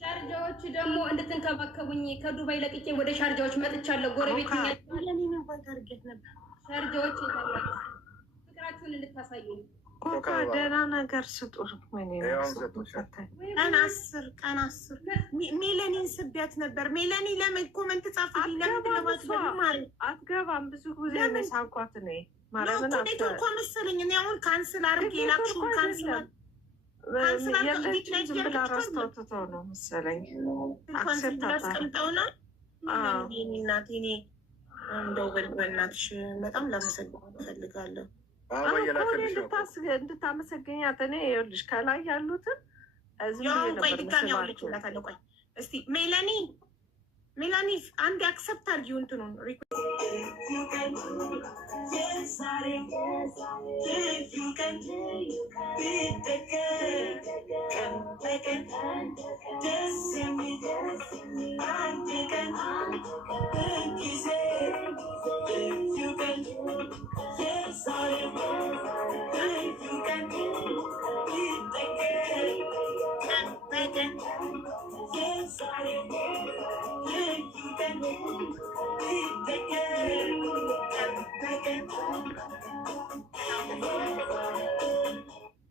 ሻርጃዎች ደግሞ እንድትንከባከቡኝ ከዱባይ ለቅቄ ወደ ሻርጃዎች መጥቻለሁ። ጎረቤት ሻርጃዎች ፍቅራችሁን እንድታሳዩኝ ኮካ ደህና ነገር ስጡ። ቀን 10 ሜለኒን ስቢያት ነበር። ሜለኒ ለምን ኮመንት ጻፍልኝ? ለምን አትገባም? ብዙ ጊዜ ሳንኳት ነ ማለምን እኮ መሰለኝ። እኔ አሁን ካንስል አድርጌ ላክሹን ካንስል ዝም ብላ ራስታውትተው ነው መሰለኝ አስቀምጠው ነው። እናቴ እኔ እንደው በእናትሽ በጣም ላመሰግን እፈልጋለሁ። እንድታመሰገኛት እኔ ይኸውልሽ ከላይ ያሉትን ቆይ ድጋሚ አውልችላታለሁ። ቆይ እስቲ ሜላኒ አንድ አክሰፕት አድርጊው እንትኑን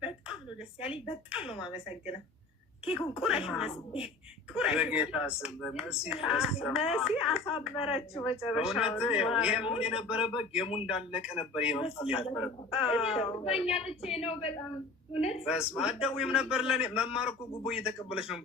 በጣም ነው ደስ ያለኝ። በጣም ነው የማመሰግነው። ኬኩን ቁረሽ መሲ አሳመረችው። መጨረሻ ይሄሙን የነበረበት ጌሙ እንዳለቀ ነበር ነበረበት። ነው በጣም እውነት በስመ አብ። አትደውይም ነበር ለእኔ መማር እኮ ጉቦ እየተቀበለች ነው።